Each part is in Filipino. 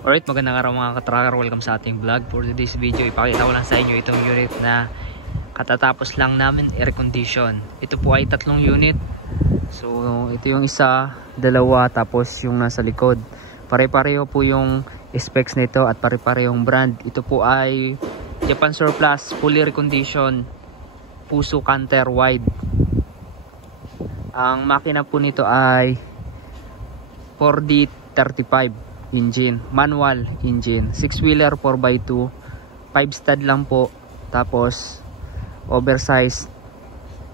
Alright, magandang araw mga ka-tracker. Welcome sa ating vlog. For today's video, ipakita ko lang sa inyo itong unit na katatapos lang namin air condition. Ito po ay 3 unit. So, ito yung isa, dalawa, tapos yung nasa likod. Pare-pareho po yung specs nito at pare-parehong brand. Ito po ay Japan Surplus, fully reconditioned, Puso Canter wide. Ang makina po nito ay 4D35 engine, manual engine, 6-wheeler 4x2, 5 stud lang po, tapos oversized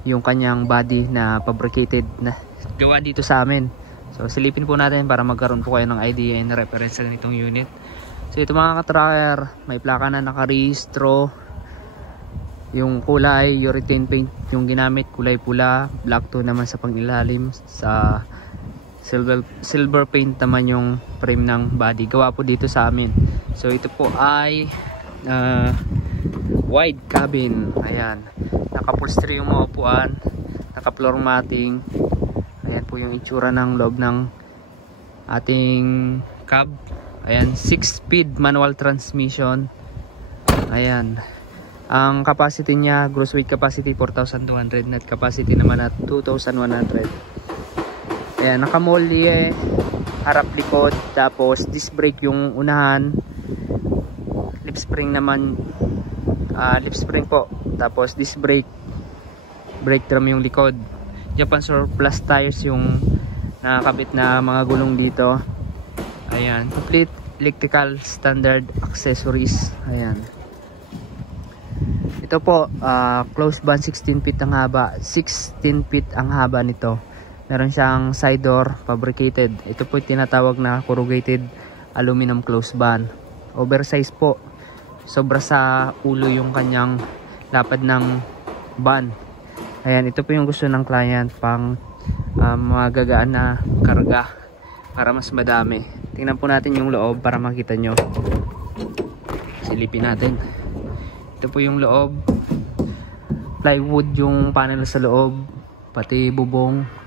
yung kanyang body na fabricated na gawa dito sa amin. So silipin po natin para magkaroon po kayo ng idea and reference sa ganitong unit. So ito mga ka-tracker, may plaka na nakarehistro, yung kulay urethane paint yung ginamit, kulay pula, black tone naman sa pangilalim, sa silver paint naman yung frame ng body. Gawa po dito sa amin. So ito po ay wide cabin. Ayan. Naka-upholstery yung mga upuan. Naka-floor matting. Ayan po yung itsura ng loob ng ating cab. Ayan. 6-speed manual transmission. Ayan. Ang capacity niya, gross weight capacity 4,200. Net capacity naman at 2,100. Ayan, nakamolye, harap likod, tapos disc brake yung unahan, lip spring naman, lip spring po, tapos disc brake, brake drum yung likod. Japan Surplus tires yung nakakabit na mga gulong dito. Ayan, complete electrical standard accessories. Ayan. Ito po, closed band 16 feet ang haba, 16 feet ang haba nito. Meron siyang side door, fabricated. Ito po tinatawag na corrugated aluminum closed band. Oversize po. Sobra sa ulo yung kanyang lapad ng van. Ayan, ito po yung gusto ng client, pang magagaan na karga para mas madami. Tingnan po natin yung loob para makita nyo. Silipin natin. Ito po yung loob. Plywood yung panel sa loob, pati bubong.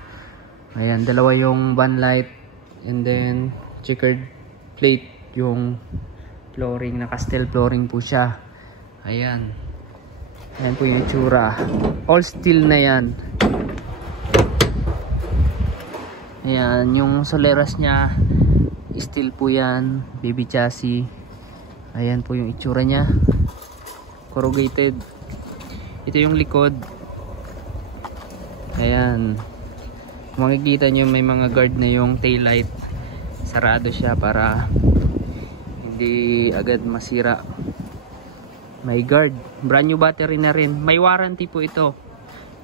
Ayan, dalawa yung van light, and then checkered plate yung flooring, naka-steel flooring po siya. Ayan. Ayan po yung itsura. All steel na yan. Ayan, yung soleras niya, steel po yan, baby chassis. Ayan po yung itsura niya. Corrugated. Ito yung likod. Ayan. Makikita nyo may mga guard na yung tail light. Sarado siya para hindi agad masira. May guard. Brand new battery na rin. May warranty po ito.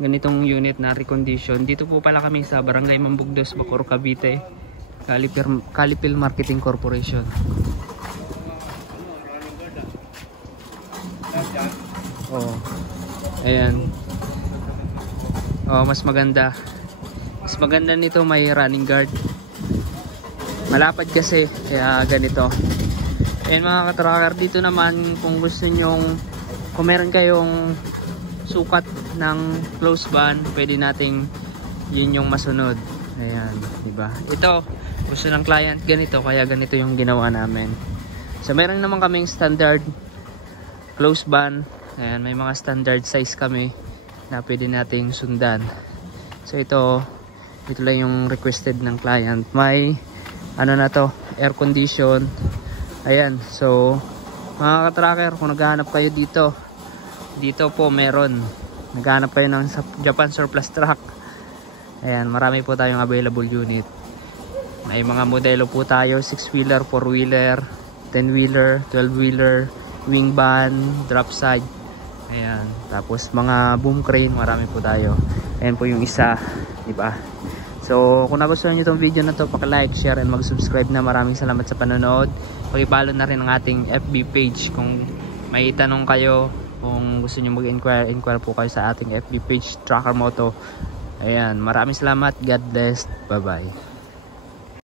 Ganitong unit na recondition. Dito po pala kami sa Barangay Mambugdos, Bacoor, Cavite. Calipil Marketing Corporation. Oh. Ayan. Oh, mas maganda. Mas maganda nito, may running guard. Malapad kasi, kaya ganito. Ayan mga ka-tracker, dito naman kung gusto nyong, kung meron kayong sukat ng close band, pwede nating yun yung masunod. Ayan, diba? Ito, gusto ng client ganito, kaya ganito yung ginawa namin. So meron naman kaming standard close band. Ayan, may mga standard size kami na pwede nating sundan. So ito lang yung requested ng client. May ano na to, air condition. Ayan, so mga ka-tracker, kung naghahanap kayo dito po meron. Naghahanap kayo ng Japan Surplus truck. Ayan, marami po tayong available unit. May mga modelo po tayo, 6-wheeler, 4-wheeler, 10-wheeler, 12-wheeler, wing van, drop side. Ayan, tapos mga boom crane, marami po tayo. Ayan po yung isa, diba? So kung nagustuhan nyo itong video na to, paki-like, share, and mag-subscribe na. Maraming salamat sa panonood. Paki-follow na rin ang ating FB page. Kung may tanong kayo, kung gusto nyo mag-inquire, inquire po kayo sa ating FB page, Tracker Moto. Ayan, maraming salamat. God bless. Bye bye.